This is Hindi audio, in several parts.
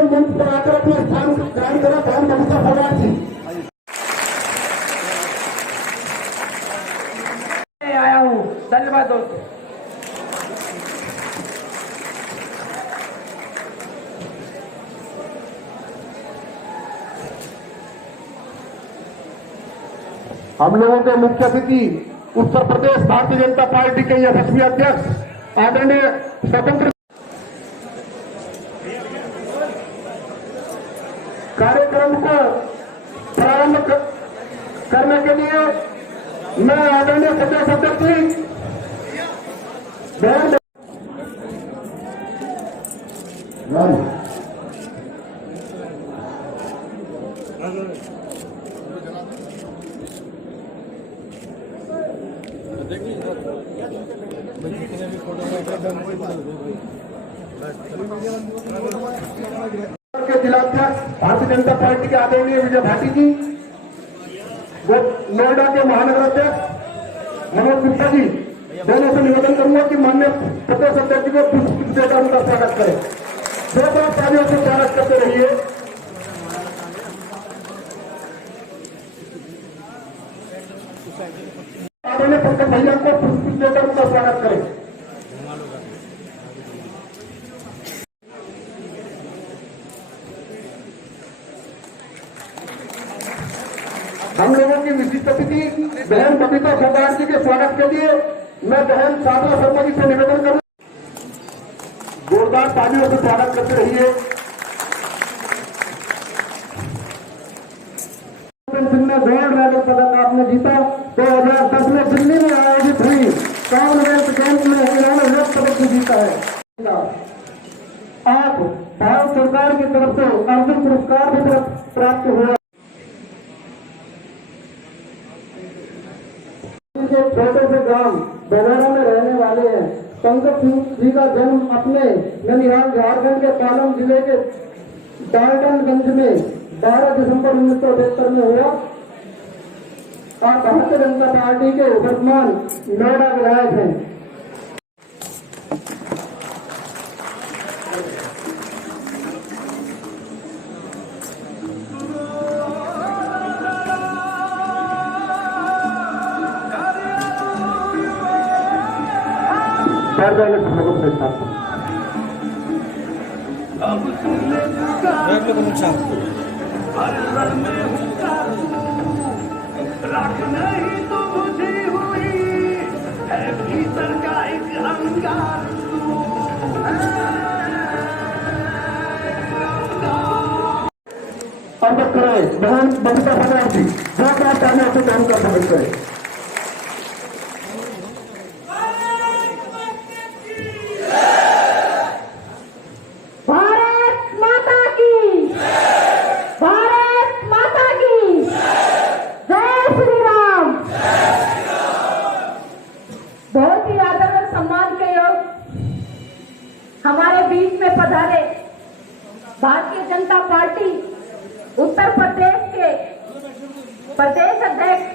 लिए मंच पर आकर अपना स्थान ग्रहण करें बहन बबीता फवाद जी। आया हूँ, धन्यवाद दोस्तों। हम लोगों के मुख्य अतिथि उत्तर प्रदेश भारतीय जनता पार्टी के यशस्वी अध्यक्ष आदरणीय स्वतंत्र कार्यक्रम को प्रारंभ करने के लिए मैं आदरणीय प्रदेश अध्यक्ष के जिलाध्यक्ष भारतीय जनता पार्टी के आदरणीय विजय भाटी जी, नोएडा के महानगर अध्यक्ष मनोज गुप्ता जी, दोनों से निवेदन करूंगा कि माननीय प्रदेश अध्यक्ष जी को पुष्प देकर उनका स्वागत करें। दो तालियों से स्वागत करते रहिए। आदरणीय पंकज भैया को पुष्प देकर उनका स्वागत करें। हम लोगों की विशिष्ट अतिथि बहन बबीता फवाद जी के स्वागत के लिए मैं बहन साधना शर्मा जी से निवेदन करूं, जोरदार तालियों से स्वागत करते रहिए। गोल्ड मेडल पदक आपने जीता 2010 में दिल्ली में आयोजित हुई कॉमनवेल्थ गेम्स में इन्होंने रजत पदक जीता है। आप भारत सरकार की तरफ से अर्जुन पुरस्कार भी प्राप्त हुआ। छोटे से गांव बघेरा में रहने वाले हैं। पंकज जी का जन्म अपने ननिहाल झारखंड के पालम जिले के डाल्टनगंज में 12 दिसंबर 1973 में हुआ और भारतीय जनता पार्टी के वर्तमान नोएडा विधायक हैं। अर्पित करें बहन बबीता फवाद जी, जो तालियों से काम कर समझ करें। बहुत ही आदर और सम्मान के योग हमारे बीच में पधारे भारतीय जनता पार्टी उत्तर प्रदेश के प्रदेश अध्यक्ष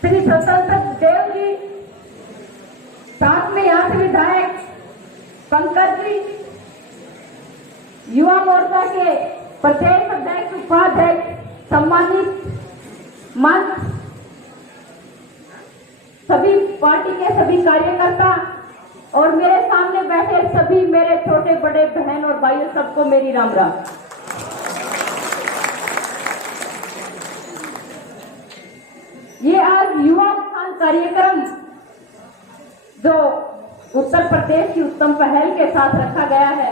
श्री स्वतंत्र देव जी, साथ में यहाँ से विधायक पंकज जी, युवा मोर्चा के प्रदेश अध्यक्ष उपाध्यक्ष सम्मानित मंच, सभी पार्टी के सभी कार्यकर्ता और मेरे सामने बैठे सभी मेरे छोटे बड़े बहन और भाइयों, सबको मेरी राम राम। ये आज युवा उत्थान कार्यक्रम जो उत्तर प्रदेश की उत्तम पहल के साथ रखा गया है,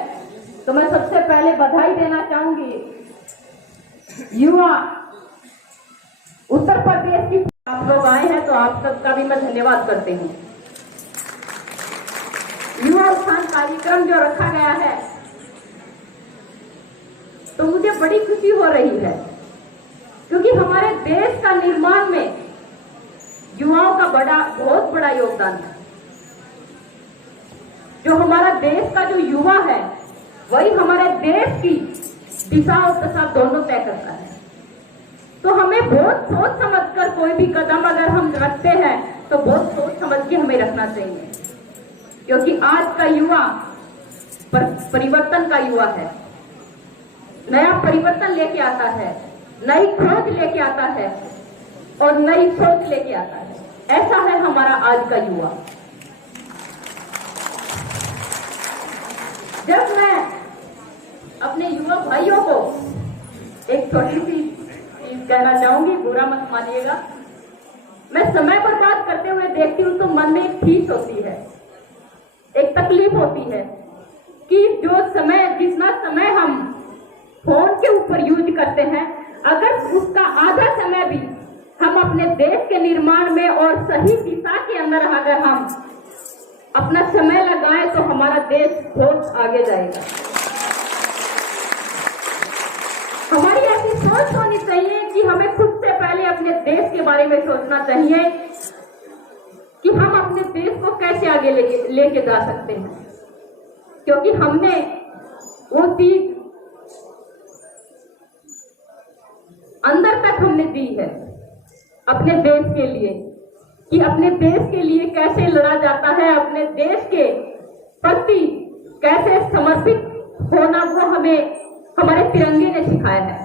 तो मैं सबसे पहले बधाई देना चाहूंगी युवा उत्तर प्रदेश की। आप लोग आए हैं तो आप सबका भी मैं धन्यवाद करती हूँ। युवा उत्थान कार्यक्रम जो रखा गया है तो मुझे बड़ी खुशी हो रही है, क्योंकि हमारे देश का निर्माण में युवाओं का बहुत बड़ा योगदान है। जो हमारा देश का जो युवा है वही हमारे देश की दिशा और दशा दोनों तय करता है। तो हमें बहुत सोच समझकर कोई भी कदम अगर हम रखते हैं तो बहुत सोच समझ के हमें रखना चाहिए, क्योंकि आज का युवा परिवर्तन का युवा है। नया परिवर्तन लेके आता है, नई खोज लेके आता है और नई सोच लेके आता है। ऐसा है हमारा आज का युवा। जब मैं अपने युवा भाइयों को एक छोटी सी चीज कहना चाहूंगी, बुरा मत मानिएगा, मैं समय बर्बाद करते हुए देखती हूं तो मन में एक खींच होती है, एक तकलीफ होती है कि जो समय, जितना समय हम फोन के ऊपर यूज करते हैं, अगर उसका आधा समय भी हम अपने देश के निर्माण में और सही दिशा के अंदर अगर हम अपना समय लगाएं तो हमारा देश बहुत आगे जाएगा। हमारी ऐसी सोच होनी चाहिए कि हमें खुद से पहले अपने देश के बारे में सोचना चाहिए कि हम अपने देश को कैसे आगे लेके जा सकते हैं, क्योंकि हमने वो चीज अंदर तक हमने दी है अपने देश के लिए, कि अपने देश के लिए कैसे लड़ा जाता है, अपने देश के प्रति कैसे समर्पित होना, वो हमें हमारे तिरंगे ने सिखाया है।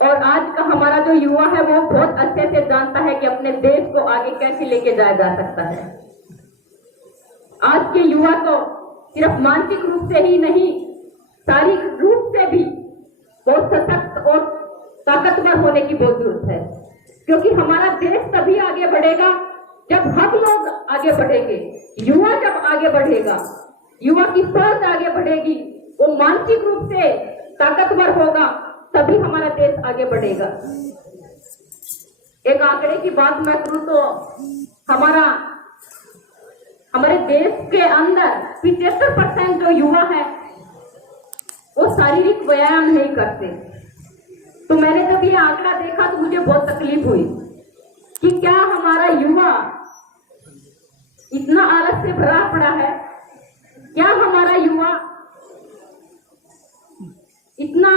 और आज का हमारा जो युवा है वो बहुत अच्छे से जानता है कि अपने देश को आगे कैसे लेके जाया जा सकता है। आज के युवा को सिर्फ मानसिक रूप से ही नहीं, शारीरिक रूप से भी बहुत सशक्त और ताकतवर होने की बहुत जरूरत है, क्योंकि हमारा देश तभी आगे बढ़ेगा जब हम लोग आगे बढ़ेंगे, युवा जब आगे बढ़ेगा, युवा की सोच आगे बढ़ेगी, वो मानसिक रूप से ताकतवर होगा, तभी हमारा देश आगे बढ़ेगा। एक आंकड़े की बात मैं करूं तो हमारे देश के अंदर 75% जो युवा है वो शारीरिक व्यायाम नहीं करते। तो मैंने जब ये आंकड़ा देखा तो मुझे बहुत तकलीफ हुई कि क्या हमारा युवा इतना आलस से भरा पड़ा है, क्या हमारा युवा इतना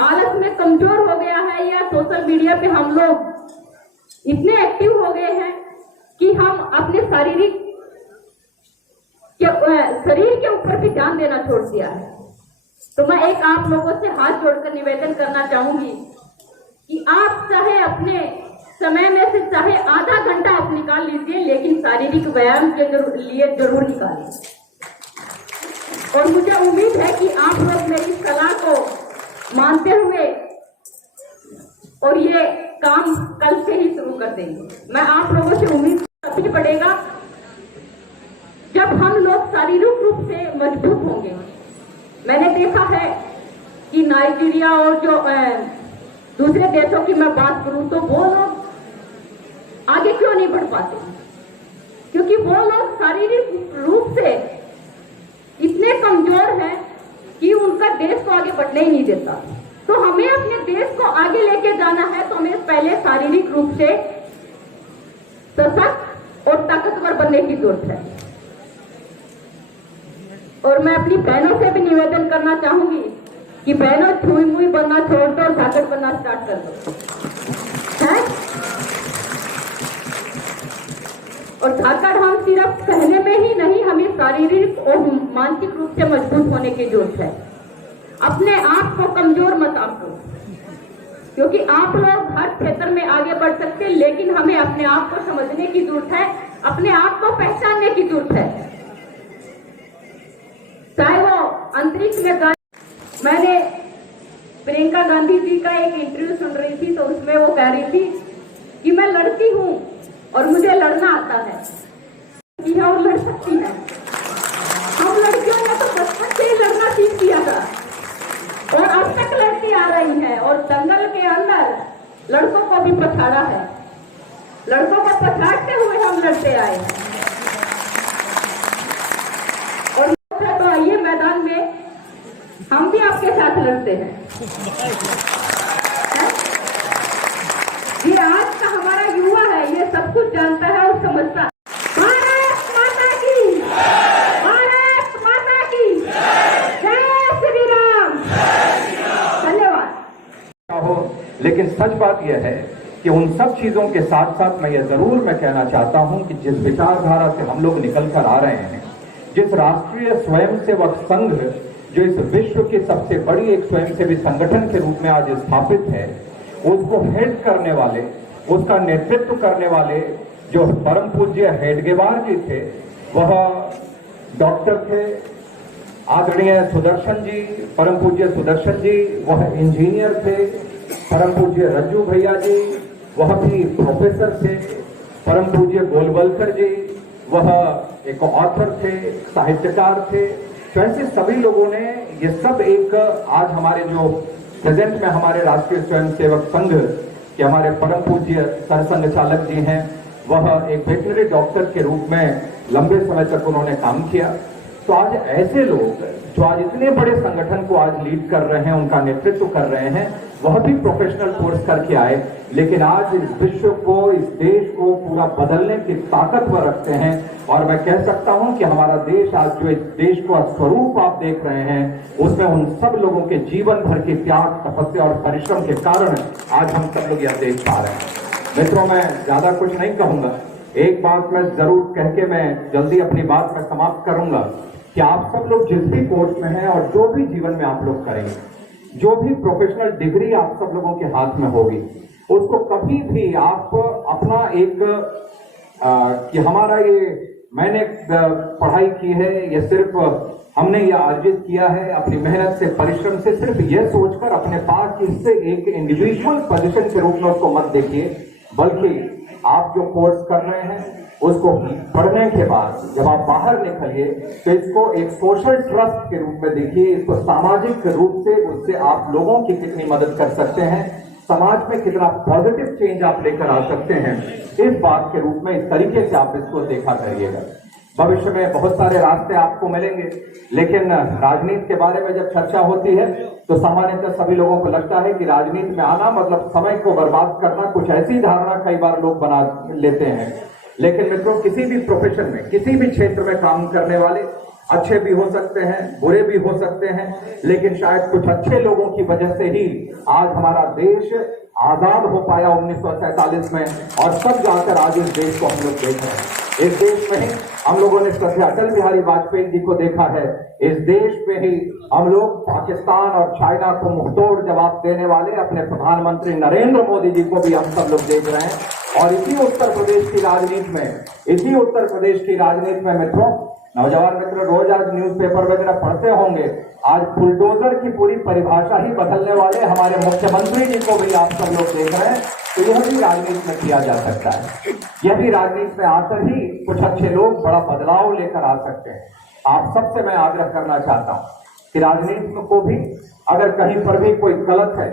आलस में कमजोर हो गया है, या सोशल मीडिया पे हम लोग इतने एक्टिव हो गए हैं कि हम अपने शरीर के ऊपर भी ध्यान देना छोड़ दिया है। तो मैं एक आप लोगों से हाथ जोड़कर निवेदन करना चाहूंगी कि आप चाहे अपने समय में से चाहे आधा घंटा आप निकाल लीजिए, लेकिन शारीरिक व्यायाम के लिए जरूर निकालिए। और मुझे उम्मीद है कि आप लोग मेरी सलाह को मानते हुए और ये काम कल से ही शुरू कर देंगे। मैं आप लोगों से उम्मीद तभी बढ़ेगा जब हम लोग शारीरिक रूप से मजबूत होंगे। मैंने देखा है कि नाइजीरिया और जो दूसरे देशों की मैं बात करूं तो वो लोग आगे क्यों नहीं बढ़ पाते, क्योंकि वो लोग शारीरिक रूप से इतने कमजोर हैं कि उनका देश को आगे बढ़ने ही नहीं देता। तो हमें अपने देश को आगे लेके जाना है तो हमें पहले शारीरिक रूप से सशक्त और ताकतवर बनने की जरूरत है। और मैं अपनी बहनों से भी निवेदन करना चाहूंगी कि बहनों छुई मुई बनना छोड़ दो और झाकड़ बनना स्टार्ट कर दो, है? और झाकड़ हम सिर्फ कहने में ही नहीं, हमें शारीरिक और मानसिक रूप से मजबूत होने की जरूरत है। अपने आप को कमजोर मत आंको, क्योंकि आप लोग हर क्षेत्र में आगे बढ़ सकते हैं, लेकिन हमें अपने आप को समझने की जरूरत है, अपने आप को पहचानने की जरूरत है। चाहे वो अंतरिक्ष में, मैंने प्रियंका गांधी जी का एक इंटरव्यू सुन रही थी तो उसमें वो कह रही थी कि मैं लड़की हूं और मुझे लड़ना आता है और लड़ सकती है। हम लड़कियों ने तो बचपन से ही लड़ना सीख दिया था और अब तक लड़ती आ रही है, और दंगल के अंदर लड़कों को भी पछाड़ा है, लड़कों को पछाड़ते हुए हम लड़ते आए हैं। और तो आइए मैदान में हम भी आपके साथ लड़ते हैं। ये आज का हमारा युवा है, ये सब कुछ जानता है और समझता है। भारत माता की, भारत माता की जय श्री राम। धन्यवाद। हो, लेकिन सच बात यह है कि उन सब चीजों के साथ साथ मैं कहना चाहता हूं कि जिस विचारधारा से हम लोग निकल कर आ रहे हैं, जिस राष्ट्रीय स्वयंसेवक संघ जो इस विश्व की सबसे बड़ी एक स्वयंसेवी संगठन के रूप में आज स्थापित है, उसको हेड करने वाले, उसका नेतृत्व करने वाले जो परम पूज्य हेडगेवार जी थे, वह डॉक्टर थे, आदरणीय सुदर्शन जी, परम पूज्य सुदर्शन जी, वह इंजीनियर थे। परम पूज्य रज्जू भैया जी, वह भी प्रोफेसर थे। परम पूज्य गोलवलकर जी, वह एक ऑथर थे, साहित्यकार थे। तो ऐसे सभी लोगों ने ये सब एक आज हमारे जो प्रेजेंट में हमारे राष्ट्रीय स्वयंसेवक संघ के हमारे परम पूज्य सरसंघ चालक जी हैं, वह एक वेटनरी डॉक्टर के रूप में लंबे समय तक उन्होंने काम किया। तो आज ऐसे लोग जो आज इतने बड़े संगठन को आज लीड कर रहे हैं, उनका नेतृत्व कर रहे हैं, वह भी प्रोफेशनल कोर्स करके आए, लेकिन आज इस विश्व को, इस देश को पूरा बदलने की ताकत वह रखते हैं। और मैं कह सकता हूं कि हमारा देश आज जो इस देश का स्वरूप आप देख रहे हैं, उसमें उन सब लोगों के जीवन भर की त्याग, तपस्या और परिश्रम के कारण आज हम सब लोग यह देख पा रहे हैं। मित्रों, मैं ज्यादा कुछ नहीं कहूंगा, एक बात मैं जरूर कह के मैं जल्दी अपनी बात में समाप्त करूंगा कि आप सब लोग जिस भी कोर्स में हैं और जो भी जीवन में आप लोग करेंगे, जो भी प्रोफेशनल डिग्री आप सब लोगों के हाथ में होगी, उसको कभी भी आप अपना एक कि हमारा ये मैंने पढ़ाई की है, ये सिर्फ हमने ये अर्जित किया है अपनी मेहनत से, परिश्रम से, सिर्फ ये सोचकर अपने पास इससे एक इंडिविजुअल पोजीशन के रूप में उसको मत देखिए, बल्कि आप जो कोर्स कर रहे हैं उसको पढ़ने के बाद जब आप बाहर निकलिए तो इसको एक सोशल ट्रस्ट के रूप में देखिए, इसको सामाजिक रूप से उससे आप लोगों की कितनी मदद कर सकते हैं, समाज में कितना पॉजिटिव चेंज आप लेकर आ सकते हैं, इस बात के रूप में इस तरीके से आप इसको देखा करिएगा। भविष्य में बहुत सारे रास्ते आपको मिलेंगे, लेकिन राजनीति के बारे में जब चर्चा होती है तो सामान्यतः सभी लोगों को लगता है कि राजनीति में आना मतलब समय को बर्बाद करना, कुछ ऐसी धारणा कई बार लोग बना लेते हैं। लेकिन मित्रों, किसी भी प्रोफेशन में, किसी भी क्षेत्र में काम करने वाले अच्छे भी हो सकते हैं, बुरे भी हो सकते हैं, लेकिन शायद कुछ अच्छे लोगों की वजह से ही आज हमारा देश आजाद हो पाया 1947 में, और सब जाकर आज इस देश को हम लोग देख रहे हैं। इस देश में ही हम लोगों ने श्रद्धेय अटल बिहारी वाजपेयी जी को देखा है, इस देश में ही हम लोग पाकिस्तान और चाइना को मुंहतोड़ जवाब देने वाले अपने प्रधानमंत्री नरेंद्र मोदी जी को भी हम सब लोग देख रहे हैं। और इसी उत्तर प्रदेश की राजनीति में, इसी उत्तर प्रदेश की राजनीति में मित्रों, नौजवान मित्र रोज आज न्यूज़पेपर वगैरह पढ़ते होंगे, आज बुलडोजर की पूरी परिभाषा ही बदलने वाले हमारे मुख्यमंत्री जी को भी आप सब लोग देख रहे हैं। तो यह भी राजनीति में किया जा सकता है, यह भी राजनीति में आकर ही कुछ अच्छे लोग बड़ा बदलाव लेकर आ सकते हैं। आप सबसे मैं आग्रह करना चाहता हूं कि राजनीति को भी अगर कहीं पर भी कोई गलत है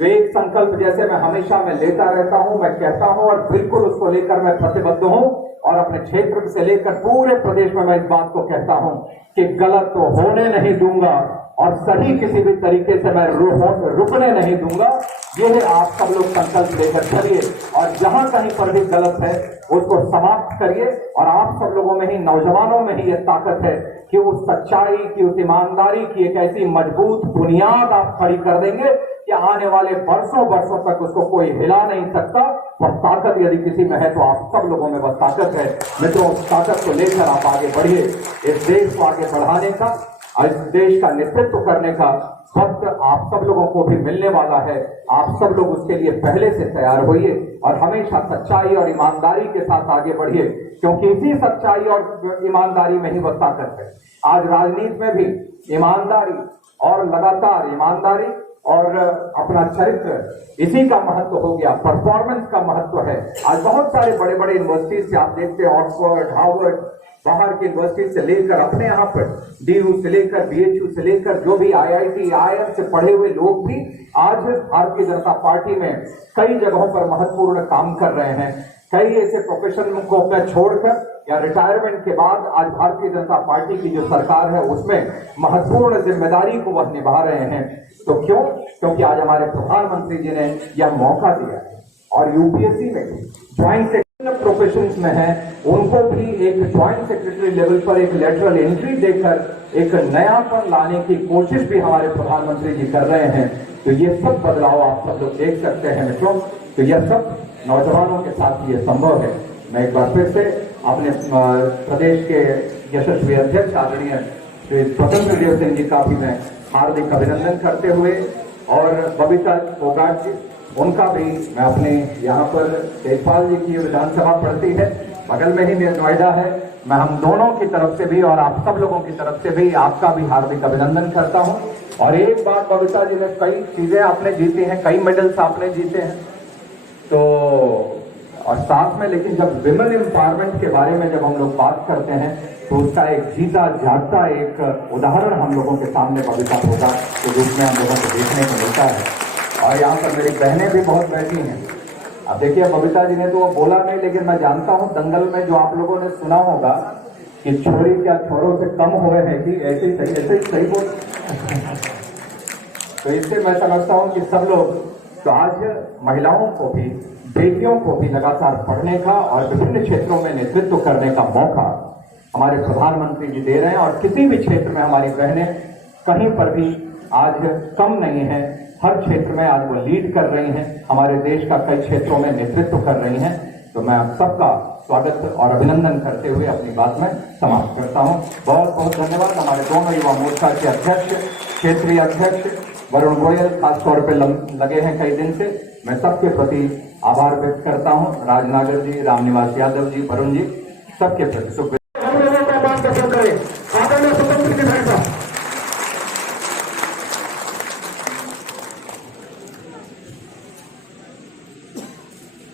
तो एक संकल्प जैसे मैं हमेशा मैं लेता रहता हूं, मैं कहता हूं और बिल्कुल उसको लेकर मैं प्रतिबद्ध हूं, और अपने क्षेत्र से लेकर पूरे प्रदेश में मैं इस बात को कहता हूं कि गलत तो होने नहीं दूंगा और सही किसी भी तरीके से मैं रुकने नहीं दूंगा। ये आप सब लोग संकल्प लेकर चलिए और जहां कहीं पर भी गलत है उसको समाप्त करिए। और आप सब लोगों में ही, नौजवानों में ही ये ताकत है कि उस सच्चाई की, उस ईमानदारी की एक ऐसी मजबूत बुनियाद आप खड़ी कर देंगे कि आने वाले वर्षों तक उसको कोई हिला नहीं सकता। वह ताकत यदि किसी में है तो आप सब लोगों में वह ताकत है। मित्रों, उस ताकत को लेकर आप आगे बढ़िए। इस देश को आगे बढ़ाने का, इस देश का नेतृत्व करने का वक्त आप सब लोगों को भी मिलने वाला है। आप सब लोग उसके लिए पहले से तैयार होइए और हमेशा सच्चाई और ईमानदारी के साथ आगे बढ़िए, क्योंकि इसी सच्चाई और ईमानदारी में ही वह ताकत है। आज राजनीति में भी ईमानदारी और लगातार ईमानदारी और अपना चरित्र, इसी का महत्व हो गया, परफॉर्मेंस का महत्व है। आज बहुत सारे बड़े बड़े यूनिवर्सिटीज से आप देखते हैं, ऑक्सफोर्ड, हार्वर्ड, बाहर की यूनिवर्सिटी से लेकर अपने यहाँ पर डीयू से लेकर बीएचयू से लेकर जो भी आईआईटी, आईआईएम से पढ़े हुए लोग भी आज भारतीय जनता पार्टी में कई जगहों पर महत्वपूर्ण काम कर रहे हैं। कई ऐसे प्रोफेशन को छोड़कर या रिटायरमेंट के बाद आज भारतीय जनता पार्टी की जो सरकार है उसमें महत्वपूर्ण जिम्मेदारी को वह निभा रहे हैं। तो क्यों? क्योंकि आज हमारे प्रधानमंत्री जी ने यह मौका दिया है। और यूपीएससी में ज्वाइंट प्रोफेशंस में है, उनको भी एक ज्वाइंट सेक्रेटरी लेवल पर एक लेटरल एंट्री देकर एक नयापन लाने की कोशिश भी हमारे प्रधानमंत्री जी कर रहे हैं। तो ये सब बदलाव आप सब लोग देख सकते हैं मित्रों। तो यह सब नौजवानों के साथ ये संभव है। मैं एक बार फिर से अपने प्रदेश के यशस्वी अध्यक्ष आदरणीय श्री स्वतंत्र देव सिंह जी का भी मैं हार्दिक अभिनंदन करते हुए, और बबीता फोगाट जी, उनका भी मैं अपने यहाँ पर तेजपाल जी की विधानसभा पड़ती है, बगल में ही नोएडा है, मैं हम दोनों की तरफ से भी और आप सब लोगों की तरफ से भी आपका भी हार्दिक अभिनंदन करता हूं। और एक बात, बबीता जी ने कई चीजें आपने जीती हैं, कई मेडल्स आपने जीते हैं, तो और साथ में, लेकिन जब विमेन एम्पावरमेंट के बारे में जब हम लोग बात करते हैं तो उसका एक जीता जागता एक उदाहरण हम लोगों के सामने बबीता फोगाट के रूप में हम लोगों को देखने को मिलता है। और यहाँ पर मेरी बहनें भी बहुत बैठी हैं। अब देखिए, बबीता जी ने तो वो बोला नहीं, लेकिन मैं जानता हूं दंगल में जो आप लोगों ने सुना होगा कि छोरी क्या छोरों से कम हुए हैं, कि ऐसे ही सही बोल तो इससे मैं समझता हूं कि सब लोग, तो आज महिलाओं को भी, बेटियों को भी लगातार पढ़ने का और विभिन्न क्षेत्रों में नेतृत्व करने का मौका हमारे प्रधानमंत्री जी दे रहे हैं। और किसी भी क्षेत्र में हमारी बहनें कहीं पर भी आज कम नहीं है, हर क्षेत्र में आज वो लीड कर रही हैं, हमारे देश का कई क्षेत्रों में नेतृत्व कर रही हैं। तो मैं आप सबका स्वागत और अभिनंदन करते हुए अपनी बात में समाप्त करता हूं। बहुत बहुत धन्यवाद। हमारे दोनों युवा मोर्चा के अध्यक्ष, क्षेत्रीय अध्यक्ष वरुण गोयल खासतौर पे लगे हैं कई दिन से, मैं सबके प्रति आभार व्यक्त करता हूं। राजनागर जी, रामनिवास यादव जी, वरुण जी, सबके प्रति शुभ। हम लोगों का मार्गदर्शन करें। आदरणीय स्वतंत्र विधायक साहब,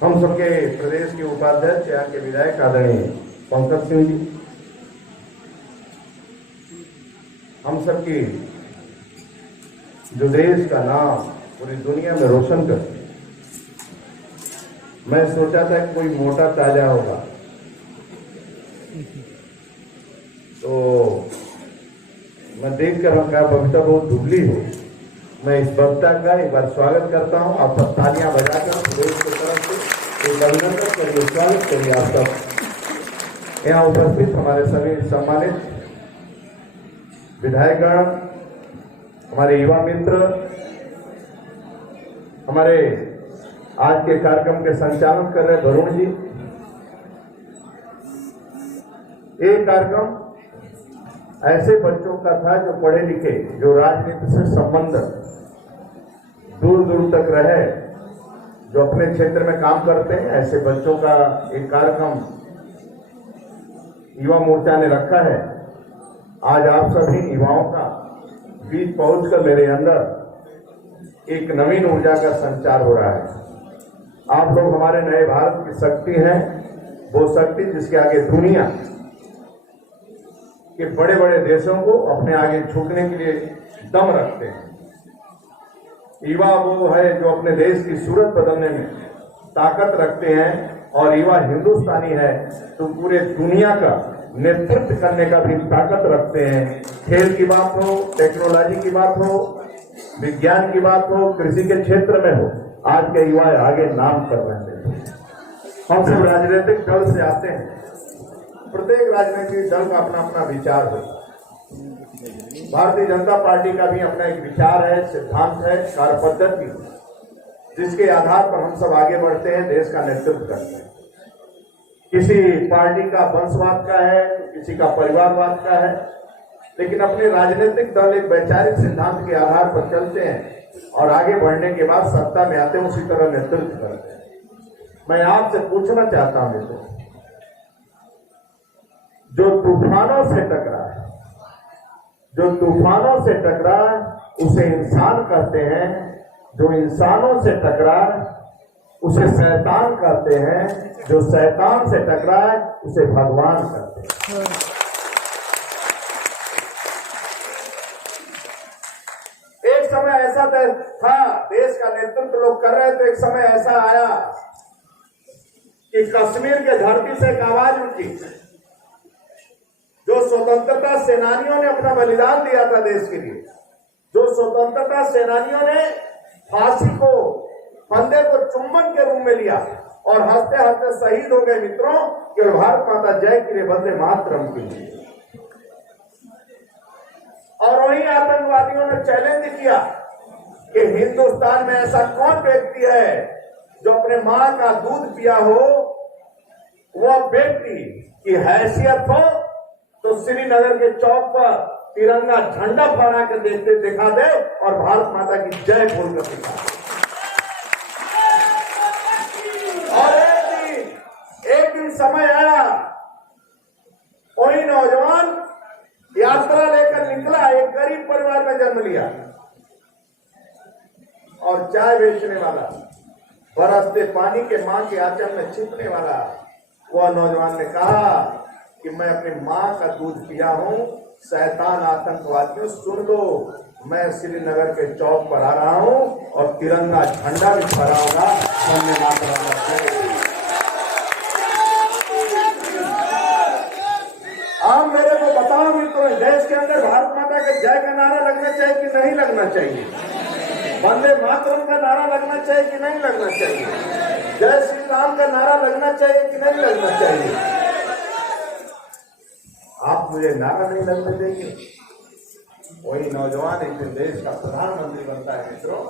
हम सबके प्रदेश के उपाध्यक्ष, यहाँ के विधायक आदरणीय पंकज सिंह जी, हम सबकी जो देश का नाम पूरी दुनिया में रोशन करती है। मैं सोचा था कि कोई मोटा ताजा होगा, तो मैं देखकर हम कहा बबीता बहुत दुबली हो। मैं इस बबीता का एक बार स्वागत करता हूं। आप सब तालियां बजाकर प्रदेश की तरफ से एक अभिनंदन करिए, स्वागत करिए आप सब। यहाँ उपस्थित हमारे सभी सम्मानित विधायकगण, हमारे युवा मित्र, हमारे आज के कार्यक्रम के संचालन कर रहे वरुण जी। एक कार्यक्रम ऐसे बच्चों का था जो पढ़े लिखे, जो राजनीति से संबंध दूर दूर तक रहे, जो अपने क्षेत्र में काम करते हैं, ऐसे बच्चों का एक कार्यक्रम युवा मोर्चा ने रखा है। आज आप सभी युवाओं का बीच पहुंचकर मेरे अंदर एक नवीन ऊर्जा का संचार हो रहा है। आप लोग हमारे नए भारत की शक्ति हैं, वो शक्ति जिसके आगे दुनिया के बड़े बड़े देशों को अपने आगे झुकने के लिए दम रखते हैं। युवा वो है जो अपने देश की सूरत बदलने में ताकत रखते हैं, और युवा हिंदुस्तानी है तो पूरे दुनिया का नेतृत्व करने का भी ताकत रखते हैं। खेल की बात हो, टेक्नोलॉजी की बात हो, विज्ञान की बात हो, कृषि के क्षेत्र में हो, आज के युवा आगे नाम कर रहे हैं। हम सब राजनीतिक दल से आते हैं, प्रत्येक राजनीतिक दल का अपना अपना विचार होता है। भारतीय जनता पार्टी का भी अपना एक विचार है, सिद्धांत है, कार्य पद्धति, जिसके आधार पर हम सब आगे बढ़ते हैं, देश का नेतृत्व करते हैं। किसी पार्टी का वंशवाद का है, किसी का परिवारवाद का है, लेकिन अपने राजनीतिक दल एक वैचारिक सिद्धांत के आधार पर चलते हैं और आगे बढ़ने के बाद सत्ता में आते हैं, उसी तरह नेतृत्व करते हैं। मैं आपसे पूछना चाहता हूं मित्रों, जो तूफानों से टकरा, जो तूफानों से टकरा उसे इंसान कहते हैं, जो इंसानों से टकरा उसे शैतान कहते हैं, जो शैतान से टकराए उसे भगवान कहते हैं। एक समय ऐसा था, देश का नेतृत्व लोग कर रहे थे, एक समय ऐसा आया कि कश्मीर के धरती से एक आवाज उठी, जो स्वतंत्रता सेनानियों ने अपना बलिदान दिया था देश के लिए, जो स्वतंत्रता सेनानियों ने फांसी को, फंदे को चुम्बन के रूप में लिया और हंसते हंसते शहीद हो गए मित्रों, केवल भारत माता जय के लिए, वंदे मातरम के लिए। और वही आतंकवादियों ने चैलेंज किया कि हिंदुस्तान में ऐसा कौन व्यक्ति है जो अपने मां का दूध पिया हो, वह व्यक्ति की हैसियत हो तो श्रीनगर के चौक पर तिरंगा झंडा फहरा कर दिखा दे और भारत माता की जय बोलकर दिखा दे। और एक दिन समय आया, कोई नौजवान यात्रा लेकर निकला, एक गरीब परिवार में जन्म लिया और चाय बेचने वाला, बरसते पानी के मां के आंचल में छिपने वाला, वह नौजवान ने कहा कि मैं अपनी मां का दूध पिया हूं, शैतान आतंकवादियों सुन लो, मैं श्रीनगर के चौक पर आ रहा हूं और तिरंगा झंडा भी फहराऊंगा। वंदे मातरम। आप मेरे को बताओ मित्रों, देश के अंदर भारत माता के जय का नारा लगना चाहिए कि नहीं लगना चाहिए? वंदे मातरम का नारा लगना चाहिए कि नहीं लगना चाहिए? जय श्री राम का नारा लगना चाहिए कि नहीं लगना चाहिए? आप मुझे नारा नहीं लगने देंगे, वही नौजवान एक दिन देश का प्रधानमंत्री बनता है मित्रों।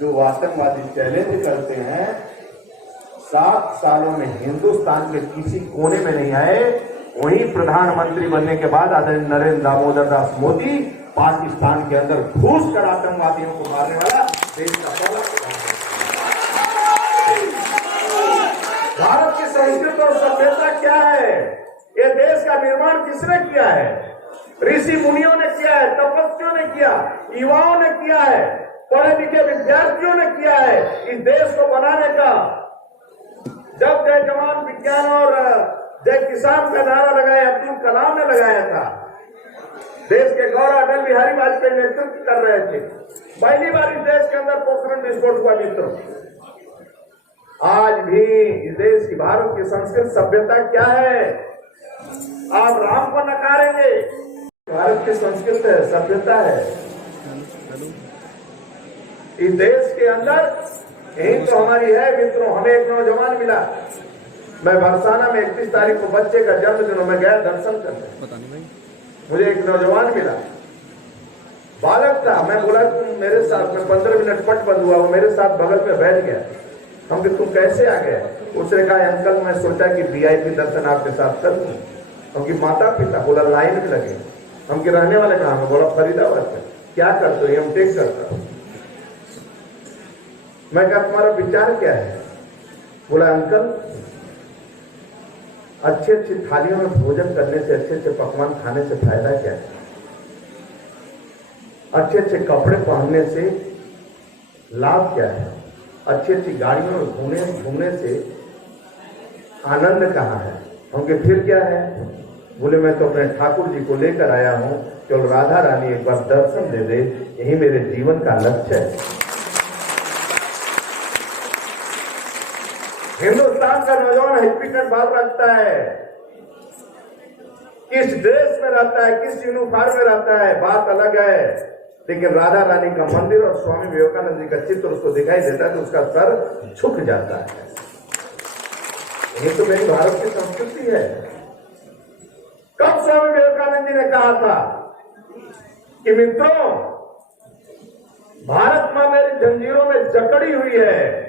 जो आतंकवादी चैलेंज करते हैं, 7 सालों में हिंदुस्तान के किसी कोने में नहीं आए, वही प्रधानमंत्री बनने के बाद आदरणीय नरेंद्र दामोदर दास मोदी पाकिस्तान के अंदर घुस कर आतंकवादियों को मारने वाला देश का पहला प्रधानमंत्री। भारत की संस्कृति और सभ्यता क्या है? ये देश का निर्माण किसने किया है? ऋषि मुनियों ने किया है, तपस्वियों ने किया, युवाओं ने किया है, पढ़े लिखे विद्यार्थियों ने किया है इस देश को बनाने का। जब जय जवान विज्ञान और जय किसान का नारा लगाया अब्दुल कलाम ने लगाया था, देश के गौरव अटल बिहारी वाजपेयी नेतृत्व कर रहे थे, पहली बार इस देश के अंदर पोखरण विस्फोट हुआ मित्रों। आज भी इस देश की, भारत की संस्कृति सभ्यता क्या है? आप राम को नकारेंगे, भारत की संस्कृति है, सभ्यता है। इस देश के अंदर यही तो हमारी है मित्रों। हमें एक नौजवान मिला, मैं बरसाना में 31 तारीख को बच्चे का जन्मदिन में गया दर्शन करने, मुझे एक नौजवान मिला, बालक था। मैं बोला तुम मेरे साथ, मैं 15 मिनट पट बंद हुआ, वो मेरे साथ बगल में बैठ गया। हम कि तुम कैसे आ गए? उसने कहा अंकल मैं सोचा कि VIP दर्शन आपके साथ कर दूं। हम कि माता पिता? बोला लाइन में लगे। हम कि रहने वाले कहाँ में? बोला फरीदाबाद में। क्या करते हो? M.Tech करता हूं। मैं कहा तुम्हारा विचार क्या है? बोला अंकल अच्छे अच्छी थालियों में भोजन करने से, अच्छे अच्छे पकवान खाने से फायदा क्या है? अच्छे अच्छे कपड़े पहनने से लाभ क्या है? अच्छी अच्छी गाड़ियों में घूमने से आनंद कहाँ है? उनके फिर क्या है? बोले मैं तो अपने ठाकुर जी को लेकर आया हूं, केवल राधा रानी एक बार दर्शन दे दे, यही मेरे जीवन का लक्ष्य है। हिंदुस्तान का नौजवान हैप्पीकट भाव रखता है, किस ड्रेस में रहता है, किस यूनिफॉर्म में रहता है, बात अलग है, लेकिन राधा रानी का मंदिर और स्वामी विवेकानंद जी का चित्र उसको दिखाई देता है तो उसका सर झुक जाता है। ये तो मेरी भारत की संस्कृति है। कब स्वामी विवेकानंद जी ने कहा था कि मित्रों भारत मां मेरी जंजीरों में जकड़ी हुई है,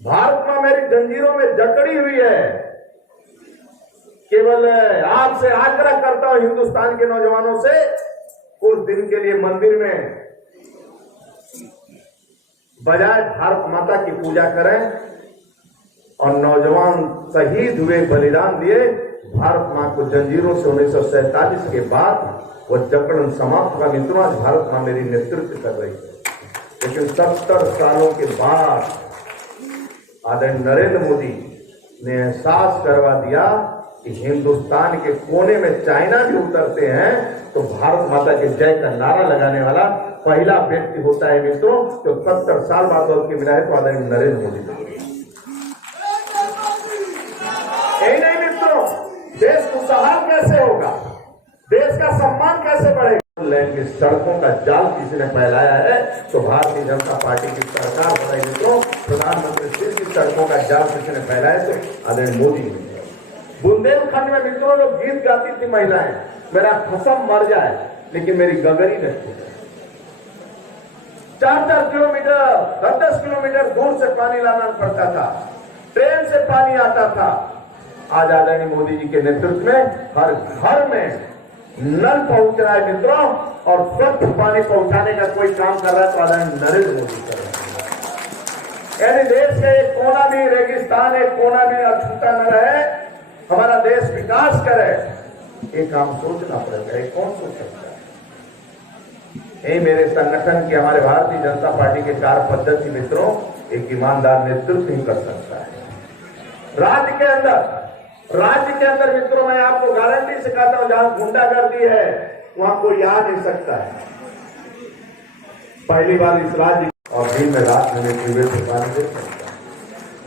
भारत मां मेरी जंजीरों में जकड़ी हुई है, केवल आपसे आग्रह करता हूं हिंदुस्तान के नौजवानों से, कुछ दिन के लिए मंदिर में बजाय भारत माता की पूजा करें और नौजवान शहीद हुए, बलिदान दिए, भारत मां को जंजीरों से 1947 के बाद वह जकड़न समाप्त हुआ। मित्रों आज भारत मां मेरी नेतृत्व कर रही है, लेकिन 70 सालों के बाद आदरणीय नरेंद्र मोदी ने एहसास करवा दिया कि हिंदुस्तान के कोने में चाइना भी उतरते हैं तो भारत माता के जय का नारा लगाने वाला पहला व्यक्ति होता है मित्रों। तो 70 साल बाद और मिला है तो आदरणीय नरेंद्र मोदी। यही नहीं मित्रों, देश खुशहाल कैसे होगा, देश का सम्मान कैसे बढ़ेगा? लैंड की सड़कों का जाल किसी ने फैलाया है तो भारतीय जनता पार्टी की सरकार बनाई मित्रों। प्रधानमंत्री श्री की सड़कों का जाल किसी ने फैलाया तो आदरणीय मोदी ने। बुंदेलखंड में मित्रों लोग गीत गाती थी महिलाएं, मेरा खसम मर जाए लेकिन मेरी गगरी न छूटे। 4-4 किलोमीटर 10-10 किलोमीटर दूर से पानी लाना पड़ता था, ट्रेन से पानी आता था। आज आदरणीय मोदी जी के नेतृत्व में हर घर में नल पहुंच रहा है मित्रों, और स्वच्छ पानी पहुंचाने का कोई काम कर रहा है तो आदरणीय नरेंद्र मोदी कर रहे हैं। यानी देश का एक कोना भी रेगिस्तान, एक कोना भी अछूता न रहे, हमारा देश विकास करे, ये काम सोचना पड़ेगा। ये कौन सोच सकता है? यही मेरे संगठन की, हमारे भारतीय जनता पार्टी के कार्य पद्धति मित्रों, एक ईमानदार नेतृत्व ही कर सकता है। राज्य के अंदर मित्रों, मैं आपको गारंटी से कहता हूं, जहां गुंडागर्दी है वहां कोई आ नहीं सकता है। पहली बार इस राज्य और दिन में रात में निवेश पानी दे सकता है।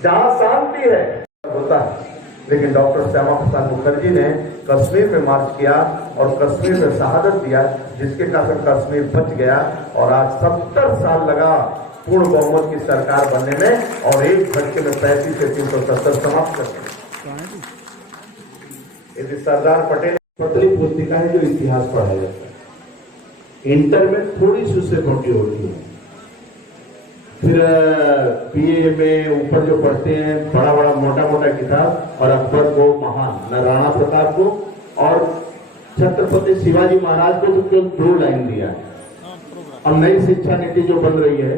जहां शांति है होता है, लेकिन डॉक्टर श्यामा प्रसाद मुखर्जी ने कश्मीर में मार्च किया और कश्मीर में शहादत दिया, जिसके कारण कश्मीर बच गया और आज 70 साल लगा पूर्ण बहुमत की सरकार बनने में, और एक झटके में 35 से 370 समाप्त कर दिया। यदि सरदार पटेल, पतली पुस्तिका है जो इतिहास पढ़ा जाता है, इंटर में थोड़ी सी उससे मोटी होती है, फिर बीए में ऊपर जो पढ़ते हैं बड़ा बड़ा मोटा मोटा किताब, और अकबर को महान, न राणा प्रताप को और छत्रपति शिवाजी महाराज को तो केवल 2 लाइन दिया है। अब नई शिक्षा नीति जो बन रही है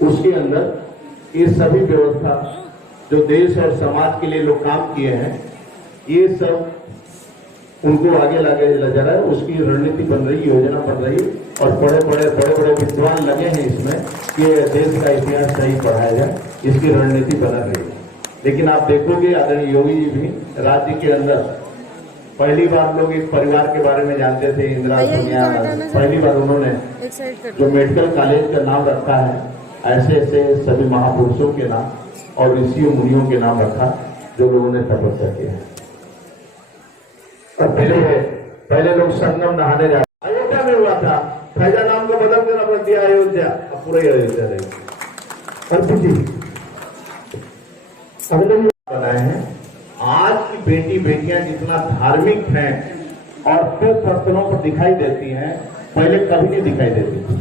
उसके अंदर ये सभी व्यवस्था जो देश और समाज के लिए लोग काम किए हैं, ये सब उनको आगे लागे जा रहा है। उसकी रणनीति बन रही, योजना बन रही, और बड़े बड़े विद्वान लगे हैं इसमें कि देश का इतिहास सही पढ़ाया जाए, इसकी रणनीति बना रही है। लेकिन आप देखोगे आदरणीय योगी जी भी राज्य के अंदर पहली बार लोग एक परिवार के बारे में जानते थे, इंदिरा सोनिया, पहली बार उन्होंने जो मेडिकल कॉलेज का नाम रखा है, ऐसे ऐसे सभी महापुरुषों के नाम और ऋषियों मुनियों के नाम रखा जो लोगों ने तपस्या किया है। और पहले लोग संगम नहाने जाते, अयोध्या में हुआ था, फैजा नाम को बदल कर रख दिया अयोध्या, अब पूरे अयोध्या रही। और बनाए हैं। आज की बेटियां जितना धार्मिक हैं और तीर्थ स्थलों पर दिखाई देती हैं, पहले कभी नहीं दिखाई देती थी।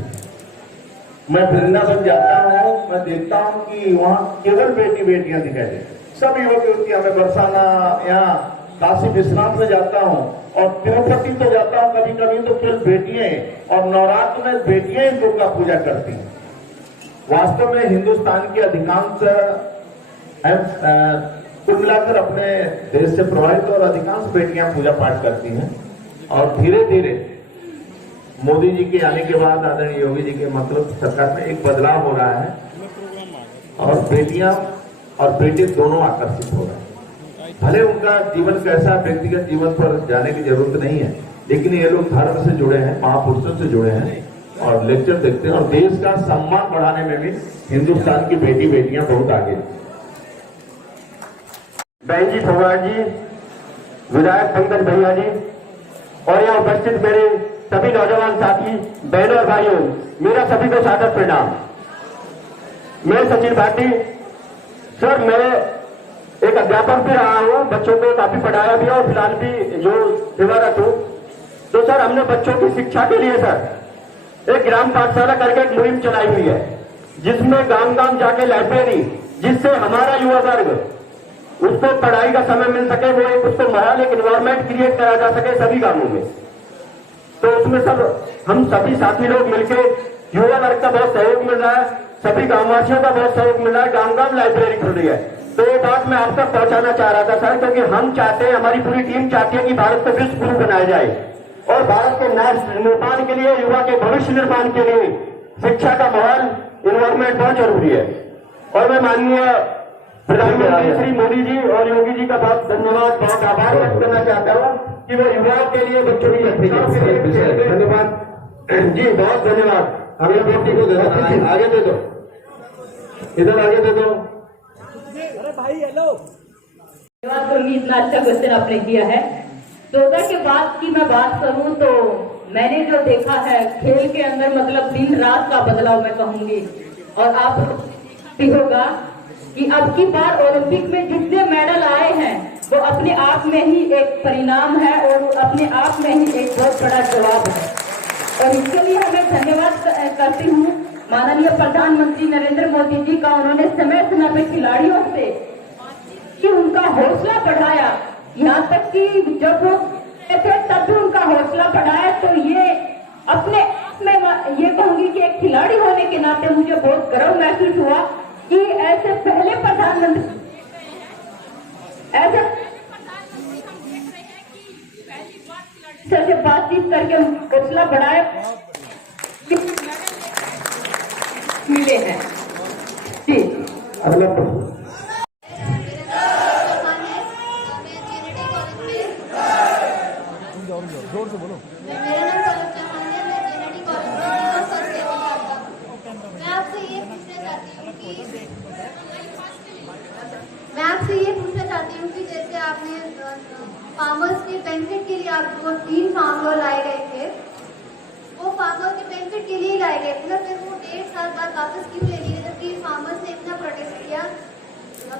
मैं वृंदावन जाता हूँ, मैं देखता हूँ कि वहां केवल बेटियां दिखाई देती, सब युवक युवतियां। मैं बरसाना यहाँ काशी विश्वनाथ में जाता हूँ और तिरुपति तो जाता हूँ कभी कभी, तो केवल बेटियां, और नवरात्र में बेटियां ही दुर्गा पूजा करती हैं। वास्तव में हिंदुस्तान की अधिकांश कुल मिलाकर अपने देश से प्रभावित और अधिकांश बेटियां पूजा पाठ करती हैं। और धीरे धीरे मोदी जी के आने के बाद, आदरणीय योगी जी के मतलब सरकार में एक बदलाव हो रहा है, और बेटियां और बेटे दोनों आकर्षित हो रहे हैं। भले उनका जीवन कैसा, व्यक्तिगत जीवन पर जाने की जरूरत नहीं है, लेकिन ये लोग धर्म से जुड़े हैं, महापुरुषों से जुड़े हैं और लेक्चर देखते हैं, और देश का सम्मान बढ़ाने में भी हिंदुस्तान की बेटियां बहुत आगे। बहन जी, फोगाट जी, विधायक पंकज भैया जी और यहाँ उपस्थित मेरे सभी नौजवान साथी, बहनों और भाइयों, मेरा सभी को सादर प्रणाम। मैं सचिन भाटी सर, मैं एक अध्यापक भी रहा हूँ, बच्चों को काफी पढ़ाया भी और फिलहाल भी जो सेवारत हूँ। तो सर, हमने बच्चों की शिक्षा के लिए सर एक ग्राम पाठशाला करके एक मुहिम चलाई हुई है, जिसमें गांव गांव जाके लाइब्रेरी, जिससे हमारा युवा वर्ग उसको पढ़ाई का समय मिल सके, वो एक उसको माहौल, एक एनवायरमेंट क्रिएट करा जा सके सभी गांवों में। तो उसमें सब हम सभी साथी लोग मिलकर युवा वर्ग का बहुत सहयोग मिल रहा है, सभी गांववासियों का बहुत सहयोग मिल रहा है, गांव गांव लाइब्रेरी खुल रही है। तो ये बात मैं आप तक पहुंचाना चाह रहा था सर, क्योंकि हम चाहते हैं, हमारी पूरी टीम चाहती है कि भारत को विश्व गुरु बनाया जाए, और भारत के निर्माण के लिए, युवा के भविष्य निर्माण के लिए शिक्षा का माहौल, एनवायरमेंट बहुत जरूरी है। और मैं माननीय प्रधानमंत्री श्री मोदी जी और योगी जी का बहुत धन्यवाद, बहुत आभार व्यक्त करना चाहता हूँ कि वो युवाओं के लिए, बच्चों की धन्यवाद जी, बहुत धन्यवाद। अगले बेटी को देना, आगे दे दो, इधर आगे दे दो। अरे भाई हेलो, धन्यवाद करूंगी, इतना अच्छा क्वेश्चन आपने किया है। 14 के बाद की मैं बात करूं तो मैंने जो देखा है खेल के अंदर, मतलब दिन रात का बदलाव मैं कहूंगी। और आप भी होगा कि अब की बार ओलंपिक में जितने मेडल आए हैं वो अपने आप में ही एक परिणाम है और अपने आप में ही एक बहुत बड़ा जवाब है। और इसके लिए मैं धन्यवाद करती हूँ माननीय प्रधानमंत्री नरेंद्र मोदी जी का। उन्होंने समय समय पर खिलाड़ियों से कि उनका हौसला बढ़ाया, यहाँ तक कि जब वो थे तब भी उनका हौसला बढ़ाया। तो ये अपने आप में ये कहूंगी कि एक खिलाड़ी होने के नाते मुझे बहुत गर्व महसूस हुआ कि ऐसे पहले प्रधानमंत्री से बातचीत करके हौसला बढ़ाया मिले हैं। जी अगला प्रश्न। जोर से बोलो। मेरा नाम पलक चौहान है, मैं जेनेडी कॉलेज में फर्स्ट ईयर में जाता हूँ। मैं आपसे ये पूछना चाहती हूँ कि जैसे आपने फार्मर्स के बेनिफिट के लिए आपको 3 फार्म लॉ लाए गए थे, वो फार्मर के बेनिफिट के लिए लाए गए थे ना, फिर वो 1.5 साल बाद वापस क्यों ले लिए जबकि फार्मर्स ने इतना प्रोटेस्ट किया,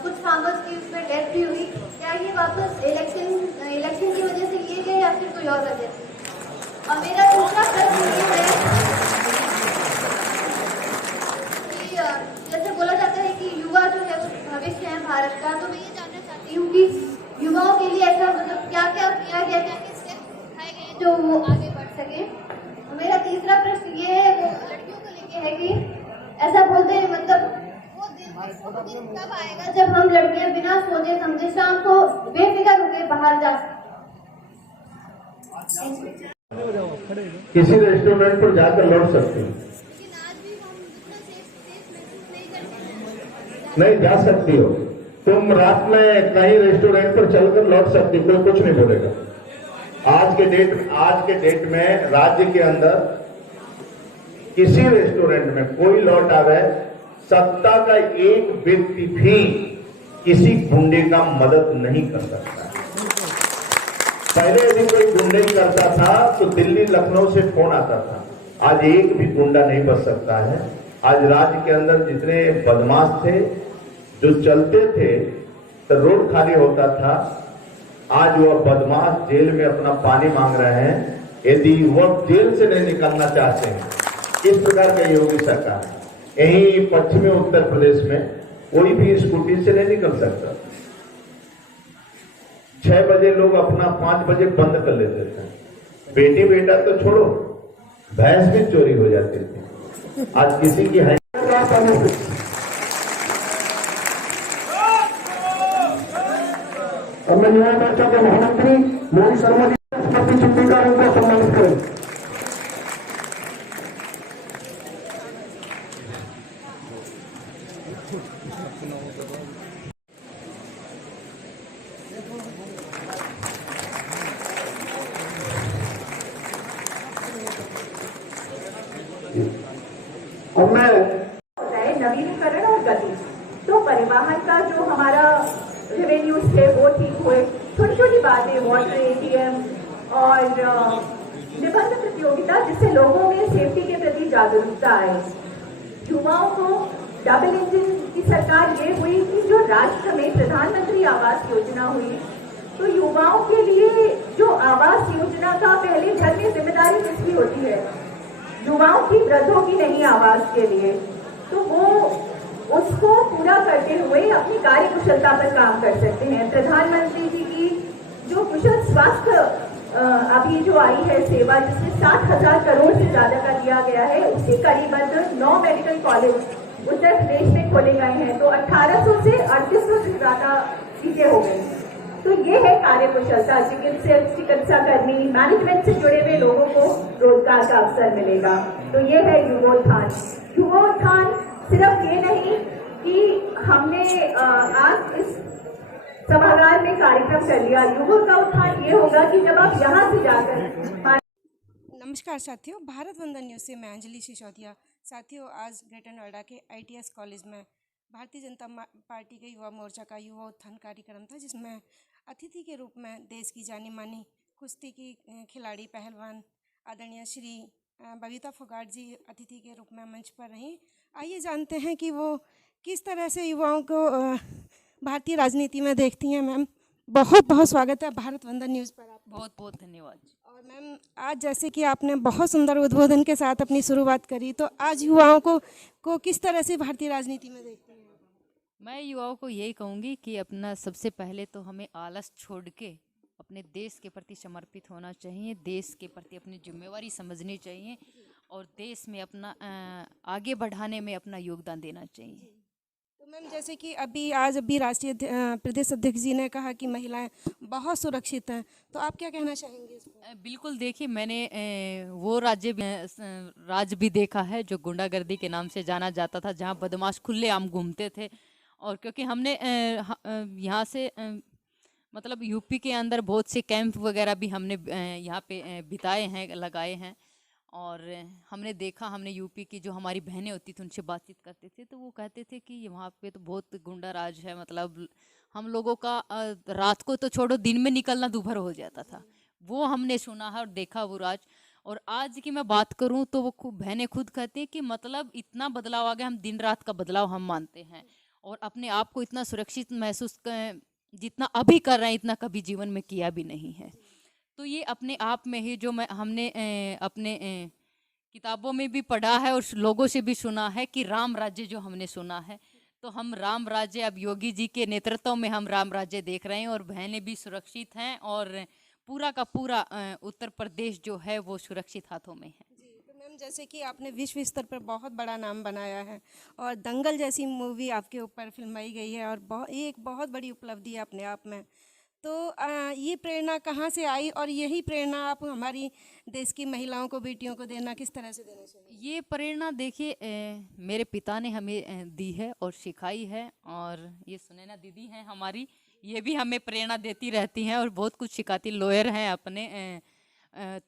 कुछ फार्मर्स की उसमें डेथ भी हुई, क्या ये वापस इलेक्शन की वजह से लिए गए या फिर कोई और वजह से? और मेरा दूसरा प्रश्न ये है कि जैसे बोला जाता है कि युवा जो है वो भविष्य है भारत का, तो मैं ये जानना चाहती हूँ कि युवाओं के लिए ऐसा मतलब क्या क्या किया गया, क्या क्या स्टेप्स उठाए गए जो वो आगे बढ़ सके? और मेरा तीसरा प्रश्न ये है, वो लड़कियों को लेके है कि ऐसा बोलते हैं मतलब वो दिन कब आएगा जब हम लड़कियां बिना सोचे समझे शाम को बेफिक्र होकर बाहर जा किसी रेस्टोरेंट पर जाकर लौट सकते हैं? लेकिन आज भी हम इतना सेफ महसूस नहीं करते। नहीं जा सकती हो तुम, रात में कहीं रेस्टोरेंट पर चलकर लौट सकती हो, कोई कुछ नहीं बोलेगा। आज के डेट में राज्य के अंदर किसी रेस्टोरेंट में कोई लौट आवे, सत्ता का एक व्यक्ति भी किसी गुंडे का मदद नहीं कर सकता। पहले यदि कोई गुंडे करता था तो दिल्ली लखनऊ से फोन आता था, आज एक भी गुंडा नहीं बच सकता है। आज राज्य के अंदर जितने बदमाश थे जो चलते थे तो रोड खाली होता था, आज वह बदमाश जेल में अपना पानी मांग रहे हैं। यदि वह जेल से नहीं निकलना चाहते हैं, इस प्रकार का योगी सरकार है। यही पश्चिमी उत्तर प्रदेश में कोई भी स्कूटी से नहीं निकल सकता। 6 बजे लोग अपना 5 बजे बंद कर लेते थे। बेटी बेटा तो छोड़ो, भैंस भी चोरी हो जाती थी। आज किसी की है अब मैं युवा मोर्चा के महामंत्री मोहित शर्मा जी राष्ट्रपति चिट्ठीकार उनको सम्मानित करें। अब मैं नवीनीकरण और गति, तो परिवहन का जो हमारा रेवेन्यूज थे वो ठीक हुए, छोटी छोटी बातें, वाटर एटीएम और निबंध प्रतियोगिता जिससे लोगों में सेफ्टी के प्रति जागरूकता आए। युवाओं को डबल इंजन की सरकार ये हुई कि जो राष्ट्र में प्रधानमंत्री आवास योजना हुई, तो युवाओं के लिए जो आवास योजना का पहले घर में जिम्मेदारी किसकी होती है? युवाओं की, वृद्धों की नहीं आवास के लिए, तो वो उसको पूरा करते हुए अपनी कार्य कुशलता पर काम कर सकते हैं। प्रधानमंत्री जी की जो कुशल स्वास्थ्य अभी जो आई है सेवा, जिसमें 60,000 करोड़ से ज्यादा का दिया गया है, उसी करीबन 9 मेडिकल कॉलेज उत्तर प्रदेश में खोले गए हैं, तो 1800 से 3800 से ज्यादा सीटें हो गई। तो ये है कार्य कुशलता। चिकित्सा कर्मी, मैनेजमेंट से जुड़े हुए लोगों को रोजगार का अवसर मिलेगा। तो ये है युवोत्थान। युवोत्थान सिर्फ ये नहीं कि हमने आज इस सभागार में कार्यक्रम कर लिया, युवक का उत्थान ये होगा कि जब आप यहाँ से जाकर। नमस्कार साथियों, भारत वंदन न्यूज़ से मैं अंजलि सिसोदिया। साथियों, आज ग्रेटर नोएडा के ITS कॉलेज में भारतीय जनता पार्टी के युवा मोर्चा का युवा उत्थान कार्यक्रम था, जिसमें अतिथि के रूप में देश की जानी मानी कुश्ती की खिलाड़ी पहलवान आदरणीय श्री बबीता फोगाट जी अतिथि के रूप में मंच पर रहीं। आइए जानते हैं कि वो किस तरह से युवाओं को भारतीय राजनीति में देखती हैं। मैम, बहुत बहुत स्वागत है भारत वंदन न्यूज़ पर। आप बहुत बहुत धन्यवाद। और मैम, आज जैसे कि आपने बहुत सुंदर उद्बोधन के साथ अपनी शुरुआत करी, तो आज युवाओं को किस तरह से भारतीय राजनीति में देखती हैं? मैं युवाओं को यही कहूँगी कि अपना सबसे पहले तो हमें आलस छोड़ के अपने देश के प्रति समर्पित होना चाहिए, देश के प्रति अपनी जिम्मेवारी समझनी चाहिए और देश में अपना आगे बढ़ाने में अपना योगदान देना चाहिए। तो मैम जैसे कि अभी राष्ट्रीय प्रदेश अध्यक्ष जी ने कहा कि महिलाएं बहुत सुरक्षित हैं, तो आप क्या कहना चाहेंगे इस पर? बिल्कुल, देखिए मैंने वो राज्य भी देखा है जो गुंडागर्दी के नाम से जाना जाता था, जहां बदमाश खुलेआम घूमते थे। और क्योंकि हमने यहाँ से मतलब यूपी के अंदर बहुत से कैंप वगैरह भी हमने यहाँ पे बिताए हैं, लगाए हैं। और हमने देखा, हमने यूपी की जो हमारी बहनें होती थी उनसे बातचीत करते थे तो वो कहते थे कि वहाँ पे तो बहुत गुंडा राज है, मतलब हम लोगों का रात को तो छोड़ो दिन में निकलना दूभर हो जाता था। वो हमने सुना है और देखा वो राज। और आज की मैं बात करूं तो वो बहनें खुद कहती हैं कि मतलब इतना बदलाव आ गया, हम दिन रात का बदलाव हम मानते हैं और अपने आप को इतना सुरक्षित महसूस जितना अभी कर रहे हैं इतना कभी जीवन में किया भी नहीं है। तो ये अपने आप में ही जो हमने अपने किताबों में भी पढ़ा है और लोगों से भी सुना है कि राम राज्य जो हमने सुना है, तो हम राम राज्य अब योगी जी के नेतृत्व में हम राम राज्य देख रहे हैं और बहनें भी सुरक्षित हैं और पूरा का पूरा उत्तर प्रदेश जो है वो सुरक्षित हाथों में है। तो मैम जैसे कि आपने विश्व स्तर पर बहुत बड़ा नाम बनाया है और दंगल जैसी मूवी आपके ऊपर फिल्माई गई है और ये एक बहुत बड़ी उपलब्धि है अपने आप में। तो ये प्रेरणा कहाँ से आई और यही प्रेरणा आप हमारी देश की महिलाओं को, बेटियों को देना किस तरह से देना चाहिए? ये प्रेरणा देखिए मेरे पिता ने हमें दी है और सिखाई है। और ये सुनैना दीदी हैं हमारी, ये भी हमें प्रेरणा देती रहती हैं और बहुत कुछ सिखाती। लॉयर हैं अपने,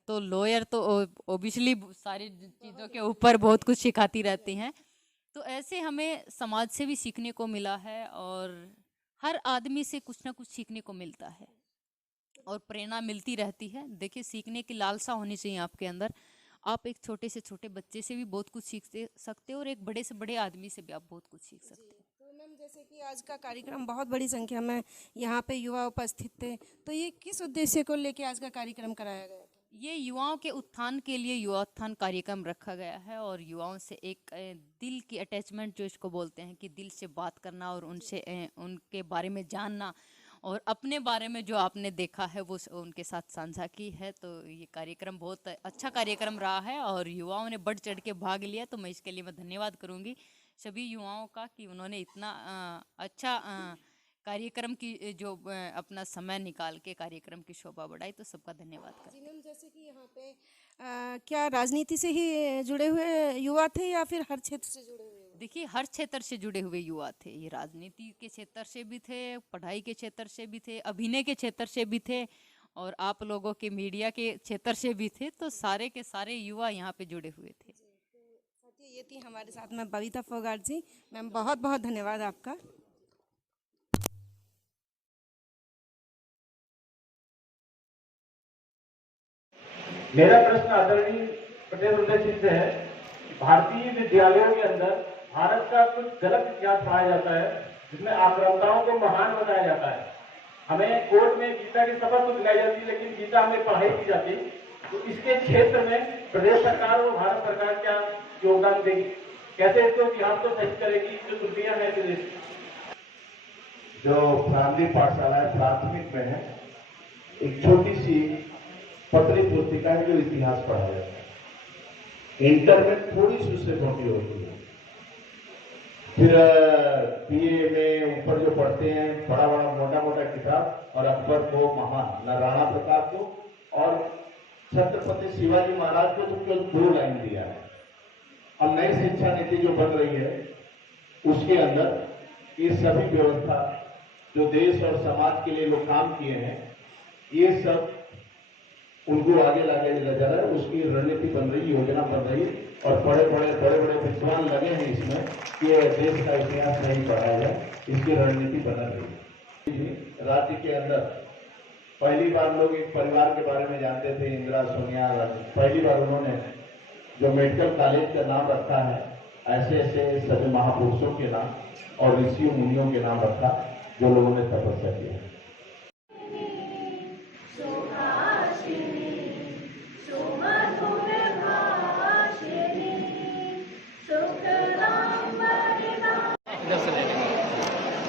तो लॉयर तो ओबियसली सारी चीज़ों के ऊपर बहुत कुछ सिखाती रहती हैं। तो ऐसे हमें समाज से भी सीखने को मिला है और हर आदमी से कुछ ना कुछ सीखने को मिलता है और प्रेरणा मिलती रहती है। देखिए, सीखने की लालसा होनी चाहिए आपके अंदर। आप एक छोटे से छोटे बच्चे से भी बहुत कुछ सीख सकते हो और एक बड़े से बड़े आदमी से भी आप बहुत कुछ सीख सकते हो। तो मैम जैसे कि आज का कार्यक्रम बहुत बड़ी संख्या में यहाँ पे युवा उपस्थित थे, तो ये किस उद्देश्य को लेके आज का कार्यक्रम कराया गया? ये युवाओं के उत्थान के लिए युवा उत्थान कार्यक्रम रखा गया है और युवाओं से एक दिल की अटैचमेंट जो इसको बोलते हैं कि दिल से बात करना और उनसे उनके बारे में जानना और अपने बारे में जो आपने देखा है वो उनके साथ साझा की है। तो ये कार्यक्रम बहुत अच्छा कार्यक्रम रहा है और युवाओं ने बढ़ चढ़ के भाग लिया। तो मैं इसके लिए मैं धन्यवाद करूँगी सभी युवाओं का कि उन्होंने इतना अच्छा कार्यक्रम की जो अपना समय निकाल के कार्यक्रम की शोभा बढ़ाई। तो सबका धन्यवाद करती हूं। जैसे कि यहाँ पे क्या राजनीति से ही जुड़े हुए युवा थे या फिर हर क्षेत्र से जुड़े हुए? देखिए, हर क्षेत्र से जुड़े हुए युवा थे। ये राजनीति के क्षेत्र से भी थे, पढ़ाई के क्षेत्र से भी थे, अभिनय के क्षेत्र से भी थे और आप लोगों के मीडिया के क्षेत्र से भी थे। तो सारे के सारे युवा यहाँ पे जुड़े हुए थे। साथी, ये थी हमारे साथ में बबीता फोगाट जी। मैम बहुत बहुत धन्यवाद आपका। मेरा प्रश्न आदरणीय पटेल उल्लेख से है। भारतीय विद्यालयों के अंदर भारत का कुछ गलत इतिहास पढ़ाया जाता है जिसमें आक्रांताओं को महान बताया जाता है। हमें कोर्ट में गीता की शपथ तो दिलाई जाती है लेकिन गीता हमें पढ़ाई की जाती। तो इसके क्षेत्र में प्रदेश सरकार और भारत सरकार क्या योगदान देगी? कैसे इसको इतिहास को सही करेगी जो त्रुटियां हैं प्रदेश जो प्राथमिक पाठशाला प्राथमिक में है, एक छोटी सी पत्री पुस्तिका है जो इतिहास पढ़ाया जाता है। इंटर में थोड़ी सी उससे छोटी होती है। फिर बीए में ऊपर जो पढ़ते हैं बड़ा बड़ा मोटा मोटा किताब और अकबर को महान, न राणा प्रताप को और छत्रपति शिवाजी महाराज को तो केवल 2 लाइन दिया है। अब नई शिक्षा नीति जो बन रही है उसके अंदर ये सभी व्यवस्था जो देश और समाज के लिए लोग काम किए हैं ये सब उनको आगे लाके ले जा रहा है। उसकी रणनीति बन रही, योजना बन रही और बड़े बड़े विद्वान लगे हैं इसमें कि देश का इतिहास नहीं पढ़ाया जाए, इसकी रणनीति बना रही है। राज्य के अंदर पहली बार लोग एक परिवार के बारे में जानते थे, इंदिरा सोनिया गांधी। पहली बार उन्होंने जो मेडिकल कॉलेज का नाम रखा है ऐसे ऐसे सभी महापुरुषों के नाम और ऋषियों मुनियों के नाम रखा जो लोगों ने तपस्या किया।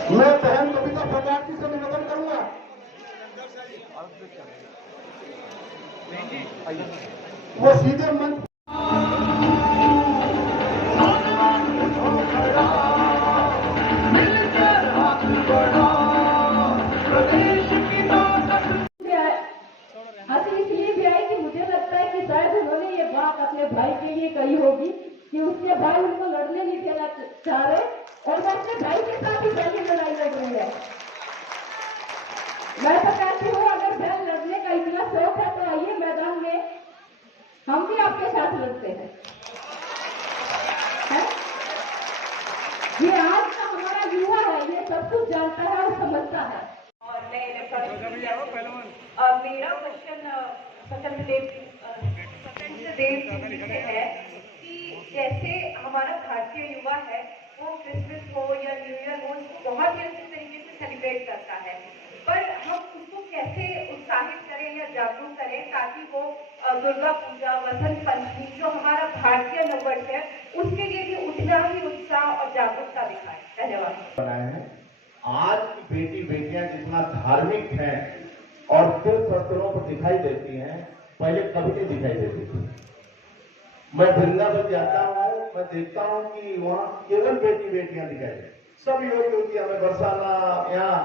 मैं बहन बबीता फोगाट जी से निवेदन करूंगा वो सीधे मंच हंसी इसलिए भी आई कि मुझे लगता है कि शायद उन्होंने ये बात अपने भाई के लिए कही होगी कि उसके भाई उनको लड़ने नहीं देना चाह रहे और वो अपने भाई के साथ ही पहली लड़ाई लड़ रही है। मैं तो कहती हूँ अगर बहन लड़ने का इतना शौक है तो आइए मैदान में, हम भी आपके साथ लड़ते हैं। ये आज का हमारा युवा है, ये सब कुछ जानता है और समझता है। और मेरा क्वेश्चन स्वतंत्र देव जी से है कि जैसे हमारा भारतीय युवा है वो क्रिसमस हो या न्यू ईयर हो उसको बहुत ही अच्छे तरीके से सेलिब्रेट करता है, पर हम उसको कैसे उत्साहित करें या जागरूक करें ताकि वो दुर्गा पूजा, वसंत पंचमी जो हमारा भारतीय नववर्ष है उसके लिए भी उतना ही उत्साह और जागरूकता दिखाए। धन्यवाद। बनाए हैं आज की बेटी बेटियां जितना धार्मिक हैं और तीर्थ स्थलों पर दिखाई देती हैं, पहले कभी नहीं दिखाई देती थी। मैं वृंदावन जाता हूँ, मैं देखता हूँ कि वहाँ केवल बेटी बेटियां दिखाई देती, सब युवतियां। मैं बरसाना यहाँ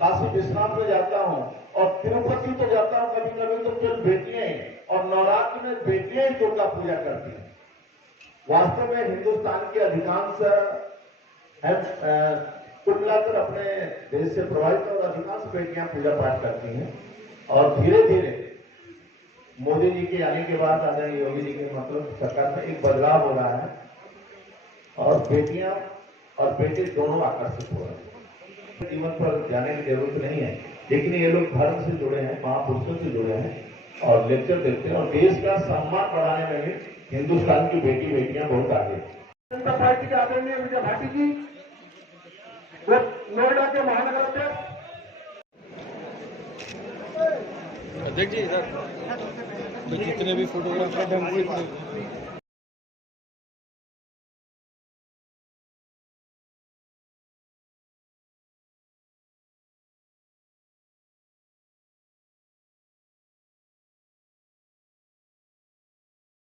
काशी विश्वनाथ में जाता हूँ और तिरुपति तो जाता हूँ कभी कभी तो केवल बेटियां ही, और नवरात्र में बेटियां ही दुर्गा पूजा करती हैं। वास्तव में हिंदुस्तान के अधिकांश कुल मिलाकर अपने देश से प्रभावित और अधिकांश बेटियां पूजा पाठ करती हैं, और धीरे धीरे मोदी जी के आने के बाद आदरणीय योगी जी के मतलब सरकार में एक बदलाव हो रहा है और बेटियां और बेटे दोनों आकर्षित हो रहे हैं। जीवन पर जाने की जरूरत नहीं है, लेकिन ये लोग धर्म से जुड़े हैं, महापुरुषों से जुड़े हैं और लेक्चर देते हैं, और देश का सम्मान बढ़ाने में भी हिंदुस्तान की बेटी बेटियां बहुत आगे हैं। जनता पार्टी के आदरणीय विजय भाटी जी, नोएडा के महानगर अध्यक्ष जी इधर जितने भी फोटोग्राफर हैं